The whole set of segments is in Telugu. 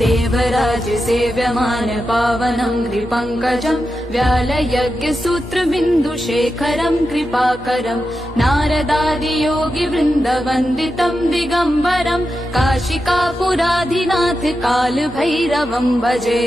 देवराज सेव्यमान पावनम् कृपङ्कजम् व्यालयज्ञसूत्रबिन्दुशेखरम् कृपाकरम् नारदादियोगि वृन्दवन्दितम् दिगम्बरम् काशिकापुराधिनाथ कालभैरवम् भजे।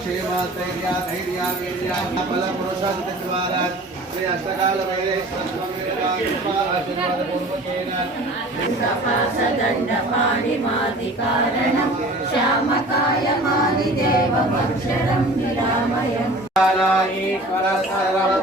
क्षेमा धैर्या धैर्या वीर्या बलपुरुषान्तद्वारा ధైర్యా ధైర్యా వీర్యా బల పురుషాంత కుమారాజ్ శ్రీ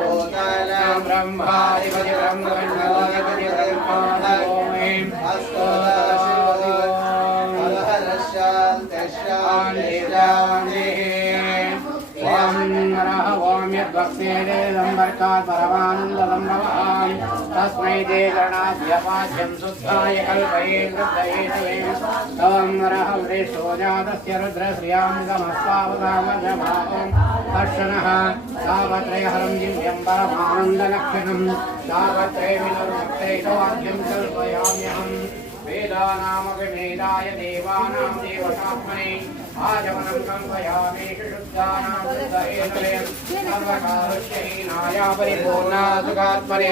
तस्मै ते गणाभ्यपाद्यं शुद्धाय कल्पये वृद्धये तं नरः वृष्टो जातस्य रुद्रश्रियां गमस्तावतामजमापं दर्शनः तावत्रयहरं दिव्यं परमानन्दलक्षणं तावत्रयमिनुर्भक्तैकवाद्यं कल्पयाम्यहम् वेदानामपि वेदाय देवानां देवतात्मने आजवनं कल्पयामि परिपूर्णात्मने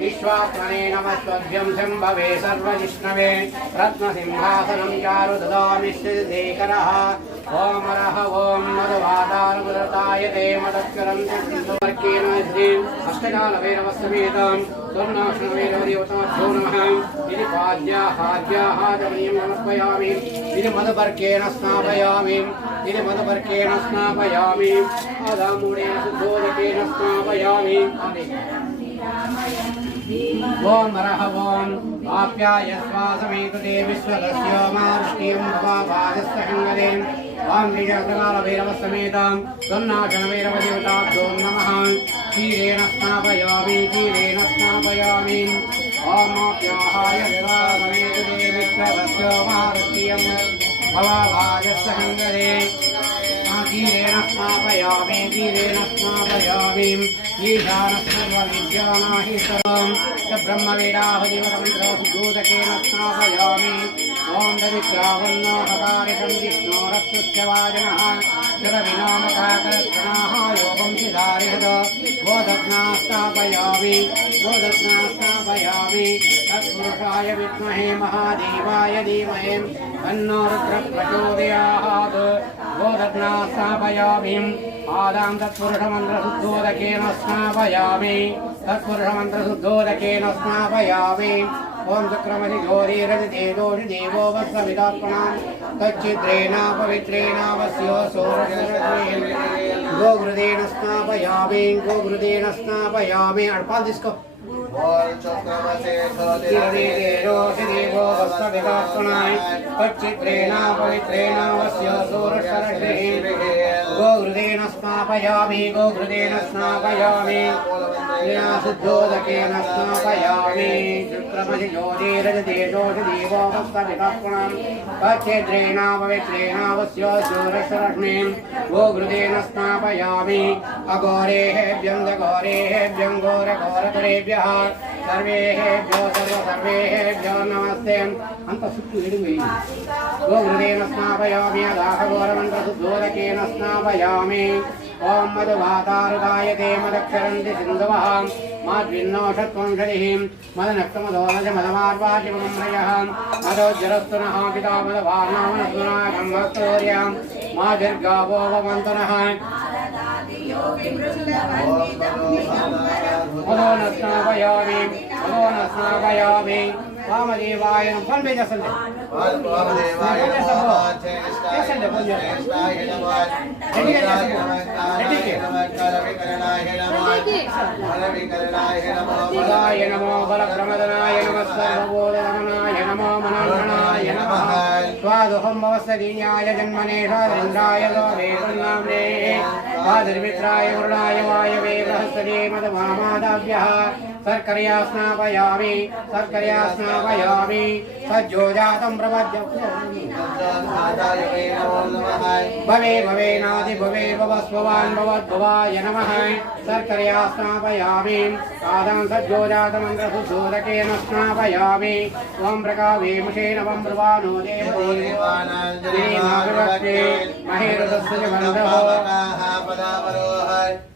विश्वात्मने नमस्वभ्यं शम्भवे सर्वजिष्णवे रत्नसिंहासनं चारु ददामि ॐ नरः ॐ मदवादारमुदताय ते मदस्करं चक्षुवर्गेण श्रीम् अष्टकालवे नमस्समेतां स्वर्णाशनवे नवदेवताभ्यो नमः। इति पाद्याहाद्याहादनीयं స్నాపయామి ఇది మదబర్కేణ స్నాపయామి ఇది మదబర్కేణ స్నాపయామి అదాముడేన సుబోధకేన స్నాపయామి ఓం మరహ ఓం ఆప్యాయ శ్వాసమేకృతే విశ్వదస్యో మారుష్ట్యం భాగస్సంగదేం వాం శ్రీజాతకాల భైరవ సమేతాం సన్నాశన భైరవ నమ క్షీరేణ స్నాపయామి క్షీరేణ స్నాపయామి स्वासमेतुते विश्वदस्य मारुष्टियं भवाभागस्तहङ्गदे धीरेण स्नापयामि धीरेण स्नापयामि ईशानस्मर्वविद्यानाहि सर्वं च ब्रह्मवेदाहदिवतमन्त्रसुदूतकेन स्नापयामि ॐ दवित्रावन्नोहकारिकं विष्णोरक्षुस्य वाजनः शिरविनामकाकरक्षणाः योगं शिधारिहद गोदग्ना स्थापयामि गोदग्ना स्थापयामि तत्पुरुषाय विद्महे महादेवाय धीमहे तन्नो रुद्रप्रचोदयात् गोदग्ना स्थापयामि आदां तत्पुरुषमन्त्रशुद्धोदकेन स्नापयामि तत्पुरुषमन्त्रशुद्धोदकेन स्नापयामि ఓం శుక్రమసి ఘోరీరజేదోషి దేవో వత్సవిదాత్మనాన్ తచ్చిద్రేణ పవిత్రేణ వస్యో గోగృదేన స్నాపయామి గోగృదేన స్నాపయామి అడపాలు తీసుకో గోగృదేన स्नापयामि गोघृतेन स्नापयामि क्रिया शुद्धोदकेन स्नापयामि शुक्रमधिज्योतिरजतेजोषधीवोमस्तविकर्पणम् पच्छेद्रेणापवित्रेणावस्योदूरसरष्णीम् गोघृतेन स्नापयामि अघोरेहेभ्यं घोरेहेभ्यं घोरघोरतरेभ्यः सर्वेभ्यो सर्व सर्वेभ्यो नमस्ते। अन्तसुत्तु इडुवै गोघृतेन स्नापयामि अदाहघोरमन्त्रसुद्धोदकेन स्नापयामि అదాహఘోరమంత్రశుద్ధోదకేన స్నాపయామి ఓం మధువాతారుగాయతే మదక్షరంతి సింధువः మాద్విన్నోషత్వంషదిः మదనక్తమదోనజ మదమార్వాజిమమ్రయः మదోజ్జరస్తు నः పితా మదవార్ణామనస్మనాగంభక్తోర్యాం మా దీర్ఘావో భవంతునः మదో న స్నాపయామి మదో న స్నాపయామి వామదేవాయ ఫోన్ పే చేసండి ఫోన్ బలాయ నమో. బలక్రమదనాయ నమ. సర్వబోధరమణాయ నమో. మనోహరణాయ నమ. స్వాదుహం భవస్య దీన్యాయ జన్మనే సాదరింద్రాయ లోకే పుణ్యామ్నే సర్కర్యా స్నాపయామి సర్కర్యా స్నాపయామి సజ్జోజాతం ప్రపద్యామి భవే భవే నాది భవే భవస్వాన్ భవద్భవాయ నమ. సర్కర్యా స్నాపయామి పాదం సజ్జోజాతమంత్రసుశోదకేన స్నాపయామి ఓం ప్రకావేముషే నవం ప్రవానో దేవదేవానాంజలి మహేరుదస్సు జగంధో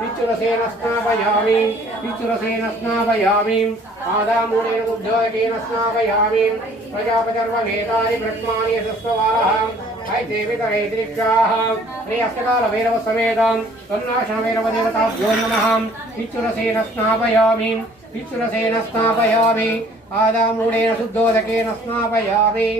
విచ్చురసేన స్నాపయామి విచ్చురసేన స్నాపయామి ఆదామూలేన ఉద్యోగేన స్నాపయామి ప్రజాపచర్మేతాని బ్రహ్మాని సస్వవార ఐదేవితరైతిరిక్షాః శ్రేయస్కాల స్నాపయామి విచ్చురసేన స్నాపయామి శుద్ధోదకేన స్నాపయామి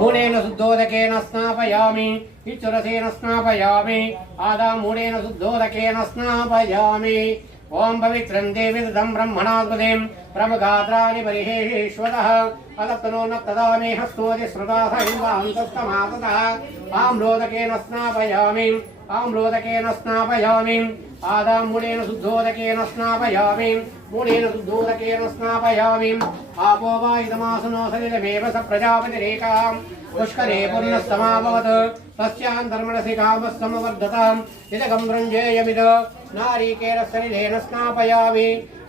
మూడేన శుద్ధోదకేన స్నాపయామి ఇచ్చురసేన స్నాపయామి ఆదా మూడేన శుద్ధోదకేన స్నాపయామి. ఓం పవిత్రం దేవి దం బ్రహ్మణాద్భుతీం ప్రముఖాద్రాని పరిహేషేశ్వరः అదప్తనో నప్తదామి హస్తోజి శృతాస ఇంద్రాంతస్తమాతతः ఆమ్రోదకేన స్నాపయామి ఆమ్రోదకేన స్నాపయామి ఆదాంబుడేన శుద్ధోదకేన స్నాపయామి మూడేన శుద్ధోదకేన స్నాపయామి ఆపో వా ఇదమాసునో సలిలమేవ స ప్రజాపతిరేకాం పుష్కరే పుణ్యస్తమాభవత్ तस्यान्तर्मणसि कामस्तमवर्धताम् इदगं रञ्जेयमिद नारीकेरसलिलेन स्नापयामि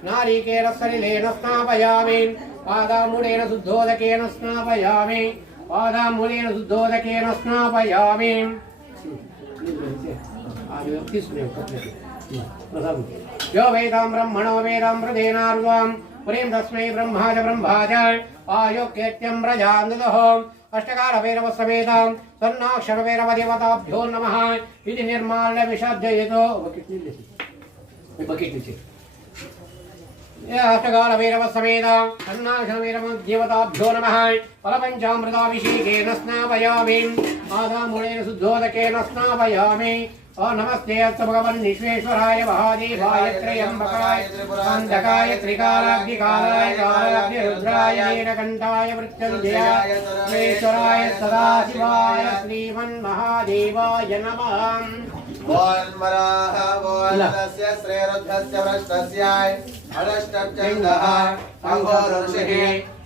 नारीकेरसलिलेन स्नापयामि पादामूलेन शुद्धोदकेन स्नापयामि पादामूलेन शुद्धोदकेन स्नापयामि यो वेदां ब्रह्मणो वेदां प्रदेनार्वां पुरीं तस्मै ब्रह्मा च ब्रह्मा च अष्टकारभैरवसमेतां स्वर्णाक्षरभैरवदेवताभ्यो नमः इति निर्माल्य विषाध्ययतो बकेट नीचे। बकेट नीचे अष्टकारभैरवसमेतां स्वर्णाक्षरभैरवदेवताभ्यो नमः फलपञ्चामृताभिषेकेन स्नापयामि। आदामूलेन शुद्धोदकेन स्नापयामि। नमस्ते अस्तु भगवन् महादेवाय त्र्यम्बकाय अन्धकाय त्रिकालाग्निकालाय, कालाग्निरुद्राय, नीलकण्ठाय मृत्युञ्जयाय श्वेश्वराय सदाशिवाय, श्रीमन्महादेवाय नमः। श्रेरुद्धस्य वृष्टस्याय अनष्टचन्दः अङ्गोरुषिः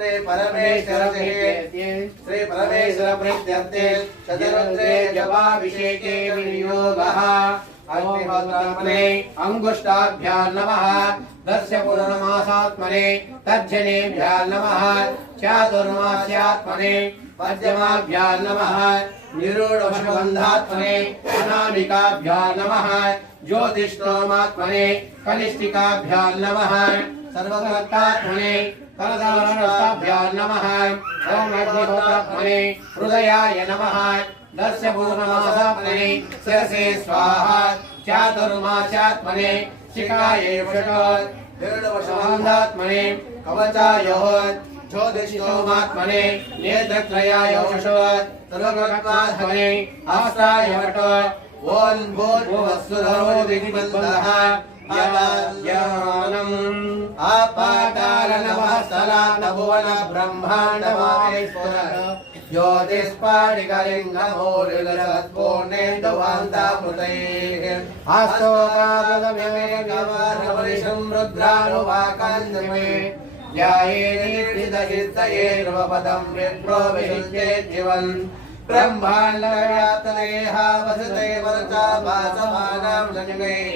श्री परमेश्वर श्री परमेश्वर प्रीत्यर्थे चतुरुद्रे जपाभिषेके विनियोगः। अग्निहोत्रात्मने अङ्गुष्टाभ्यां नमः। दस्य तर्जनेभ्यां नमः। चातुर्मास्यात्मने नमः। निरूढवशबन्धात्मने अनामिकाभ्यां नमः। ज्योतिष्ठोमात्मने कनिष्ठिकाभ्यां नमः। सर्वकर्तात्मने करदारभ्यां नमः। चातुर्मास्यात्मने शिखायै षट् गरुडवशमान्धात्मने कवचायोः ज्योतिषोमात्मने नेत्रत्रयाय षट् सर्वगत्वात्मने आस्ताय वट ओं भूर्भुवस्सुधरो दिग्बन्धः। यानम् आपाताल नमः सलात भुवन ब्रह्माण्ड माहेश्वर ज्योतिष्पाटिकलिङ्गमोलिलसत्पूर्णेन्दुवान्तामृतैः हस्तोकापदमेकवारवरिषं रुद्रानुवाकाञ्जमे ध्यायेनिर्दिदचित्तये ध्रुवपदं विप्रो विहिञ्चे जीवन् ब्रह्माण्डव्याप्तदेः वसते वरचा भासमानां जगैः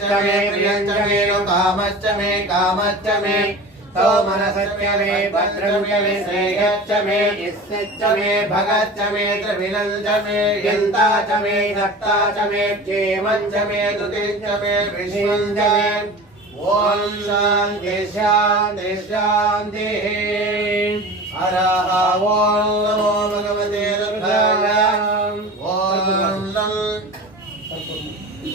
मे प्रियञ्च मे कामश्च मे कामश्च मे। सौमनसश्च मे भद्रं च मे, श्रेयश्च मे यस्यश्च मे भगश्च मे त्रिविनञ्च मे, यन्ता च मे, दत्ता च मे क्षेमं मे दुतिश्च मे विश्वं च मे। ॐ शान्ति शान्ति, शान्तिः। हरः, ॐ नमो भगवते रुद्राय।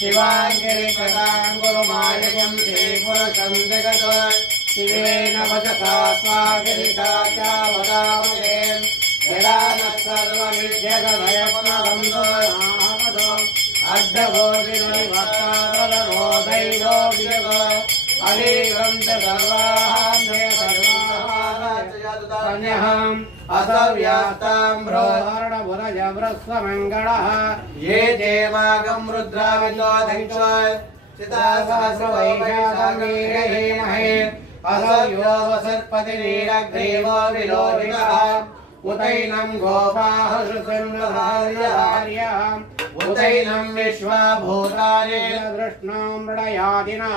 विहर्षवे शिवाङ्गिरिकटाङ्गुरुमायजं ते पुरसन्दगत शिवेन वचसा स्वागिरिसा चावदामहे यदा नः सर्वविद्यगमयपुनरन्तो नामदो अर्धभोजिनोदैवो विजग अलीग्रन्थ सर्वाहान्धे सर्वाहान्यहम् असव्यास्ताम्रोहरणमुरजवृस्वमङ्गलः ये देवागं रुद्राविद्वाधैक्षोय चितासहस्रवैशाखीरहीमहे असव्यो वसत्पतिनीरग्रीवो विलोभिनः उतैनं गोपाः शुसुन्दधार्यहार्यः उतैनं विश्वाभूतानि दृष्णां मृडयादिनः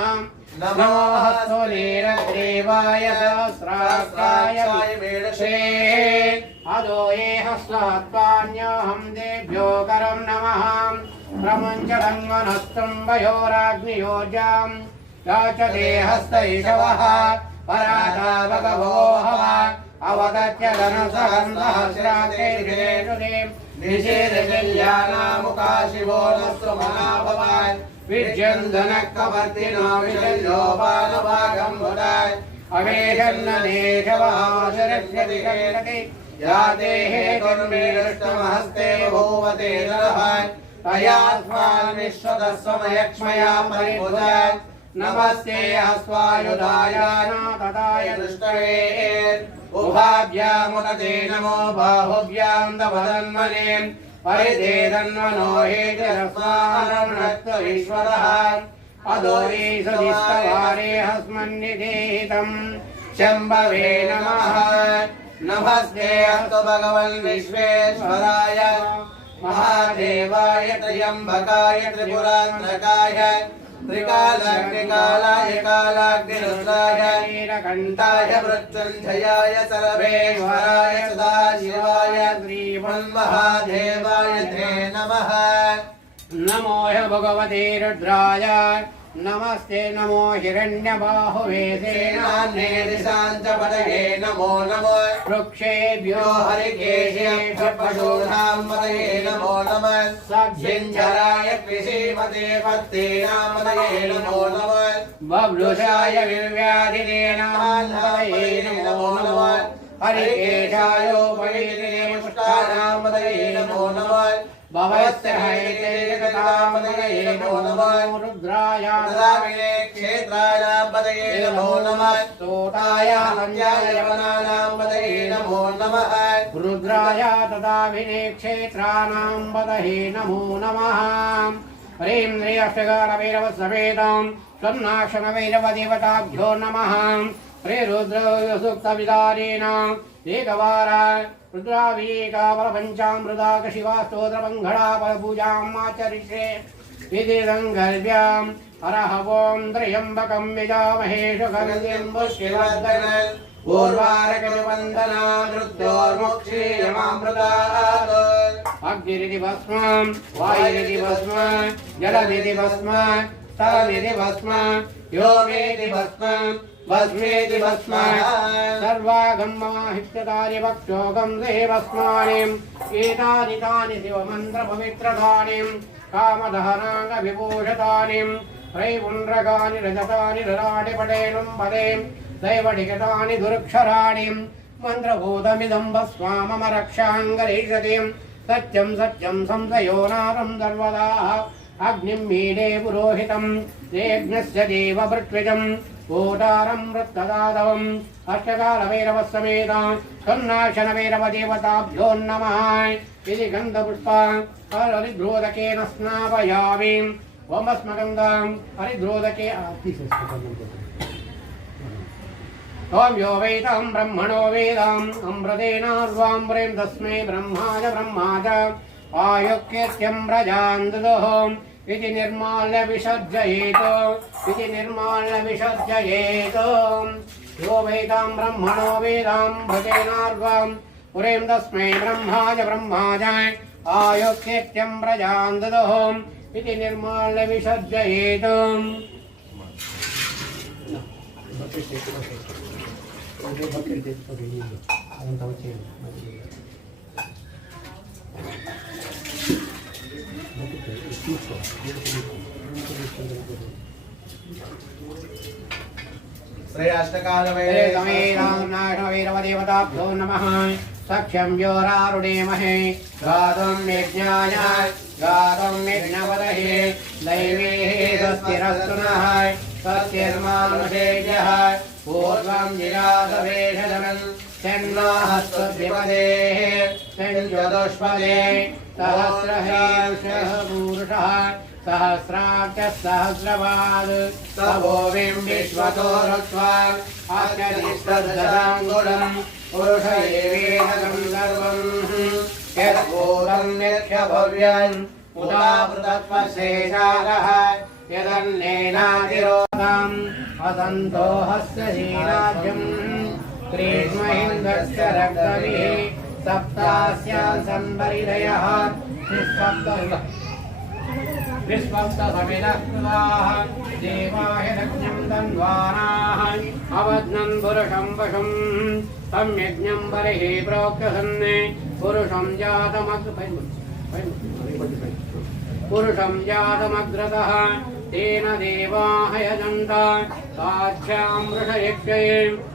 नमोहस्तुलीरग्रीवाय सहस्राय मेडशे अदो ये स्वात्पान्योऽहं देभ्यो करम नमः। प्रमुञ्चडङ्गनस्तं वयोराग्नियोजाम् याचदेहस्त इषवः पराधावगभोहव अवदत्य धनसहन्सहस्रातेर्विदेशुरे निषेधजल्यानामुका शिवो విద్యుంధన కవర్తినో విషల్లో బాలభాగం బుడాయ్ అవేహన్ననేహవాశరస్యతి కవిరతి యాదేహే కుర్మేరుష్టమహస్తే భూవతే నరహాయ్ తయాస్వామిశ్వదస్వమయక్ష్మయా పరిభుజాయ్ నమస్తే అస్వాయుధాయాన తదాయ దృష్టవే ఉభాభ్యాముదతే నమో బాహుభ్యాం దభదన్మనే परिधेदन्वनोहेतरस्वारमणत्व ईश्वरः अदोरीषदिस्तवारेहस्मन्निधेहितम् शम्भवे नमः। नमस्ते अस्तु भगवन् महादेवाय त्र्यम्बकाय त्रिपुरात्मकाय త్రికాలాగ్నికాలాయకాలాగ్నిరుద్రాయకంఠాయ మృత్యుంజయాయ సర్వేశ్వరాయ సదాశివాయ శ్రీమన్మహాదేవాయ తే నమ నమో భగవతే రుద్రాయ नमस्ते नमो हिरण्यबाहुवेदेनान्ये दिशाञ्चपदये नमो नमो वृक्षेभ्यो हरिकेशेभ्य पशूनां पदये नमो नमः सभ्यञ्जराय कृषिमते पत्तीनां पदये नमो नमः बब्लुषाय विव्याधिनेनान्पदये नमो नमः हरिकेशायोपवेदिने मुष्टानां पदये नमो नमः भवस्य हैतेजगतामदये नमो नमो रुद्राय ददामिने क्षेत्राणां पदये नमो नमः स्तोताय अन्याय यवनानां पदये नमो नमः रुद्राय तदाभिने क्षेत्राणां वदहे नमो नमः ह्रीं श्री अष्टगारवैरवसमेतां स्वन्नाक्षणवैरवदेवताभ्यो नमः श्रीरुद्रसूक्तविदारेण एकवार रुद्रावीकाबलपञ्चामृदाकशिवास्तोत्रपङ्घडापलपूजामाचरिष्ये विधिरङ्गर्भ्याम् हरहवों त्र्यम्बकं विजामहेषु गङ्गेम्बुश्चिवर्धन पूर्वारकनिबन्धनादृत्योर्मोक्षीयमामृतात् अग्निरिति भस्म वायुरिति भस्म जलदिति भस्म स्थलमिति भस्म योगेति भस्म भस्मेति भस्म सर्वागम्माहित्यकार्यभक्षोगं देवस्मानिम् एतानि तानि शिवमन्त्रपवित्रतानिम् कामदहनाङ्गविभूषतानिम् त्रैपुण्ड्रकानि रजतानि रराटिपटेनुं पदेम् दैवटिकटानि दुर्क्षराणिम् मन्त्रभूतमिदं भस्वा मम रक्षाङ्गरीषतिम् सत्यं सत्यं संशयोनारं सर्वदा అగ్నిం మీడే పురోహితం. రేజ్ఞస్య దేవభృత్విజం. ఓదారం వృత్తదాదవం. హర్షకాల భైరవ సమేత సన్నాశన భైరవ దేవతాభ్యోన్నమ ఇది గంధపుష్ప. హరిద్రోదకేన స్నాపయామి. ఓమస్మగంధాం. హరిద్రోదకే ఓం యో వేదాం బ్రహ్మణో వేదాం. అమృతేనార్వాం బ్రేం తస్మై బ్రహ్మాజ బ్రహ్మాజ आयुक्यत्यं प्रजान् ददुः इति निर्माल्य विसर्जयेत्, इति निर्माल्य विसर्जयेत्। यो वेदां ब्रह्मणो वेदां भजेनार्वां पुरें तस्मै ब्रह्माज ब्रह्माज आयुक्यत्यं प्रजान् ददुः इति निर्माल्य विसर्जयेत्। श्री अष्टकालवे वीरवदेवताभ्यो नमः। सख्यं योरारुणेमहे। गातुं यज्ञाय गातुं यज्ञपदहे दैवेः स्वस्तिरस्तु नः पूर्वं जिरासभेषधनम् षण्णास्वद्विपदे षण्चतुष्पदे सहस्रहेषः पूरुषः सहस्राब्जः सहस्रवाद् सभोविम् विश्वतो रुत्वा पुरुष यत्पूर्वम् उदावृतत्वशेषारः प्रेष्महिन्दस्य रक्तमिः सप्तास्य सम्बरिदयः निष्पब्दसमिदस्वाः देवाय लक्ष्यं तन्वानाः अवज्ञं पुरुषं वशं। तं यज्ञं बलिः प्रोक्षसन् पुरुषं जातमग्र पुरुषं जातमग्रतः। तेन देवाः यजन्त साक्षामृषयक्षये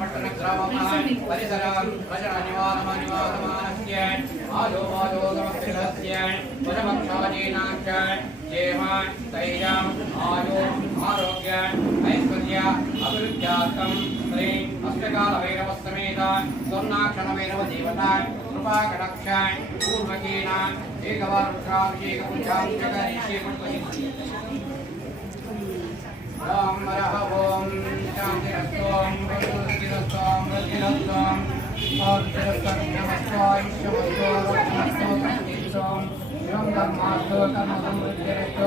పట్టణ గ్రామం. పరిసరాలు ప్రజల నివారణ నివారమానస్య ఆలోపాలోకమస్య వరమక్షాజీనాక్ష దేహ ధైర్యం ఆయో ఆరోగ్య ఐశ్వర్య అభివృద్ధ్యార్థం. శ్రీ అష్టకాల వైరవ సమేత స్వర్ణాక్షణ వైరవ దేవత కృపాకటాక్షాన్ని పూర్వకేనా ఏకవారుషాభిషేకపుంజాభిషేకరిషేపణి ఓం వరహ ఓం శాంతిరస్వం ప్రతిరస్వం ప్రతిరస్వం ం ధర్మార్థ కర్మ సంవృద్ధిరస్తో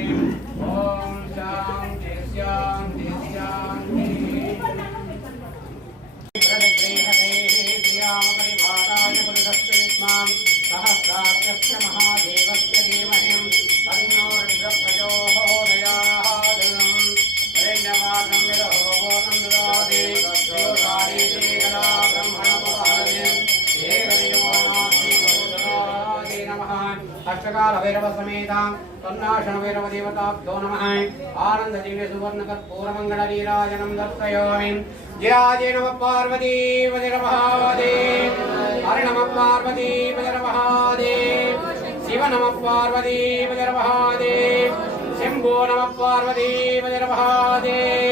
ஆனந்த திவ்ய சுவர்ணகத் பூரமங்கள வீராஜனம் தர்சயோமி ஜயாஜே நம பார்வதி வஜர மகாதேவ் ஹர நம பார்வதி வஜர மகாதேவ் சிவ நம பார்வதி வஜர மகாதேவ் சிம்போ நம பார்வதி வஜர மகாதேவ்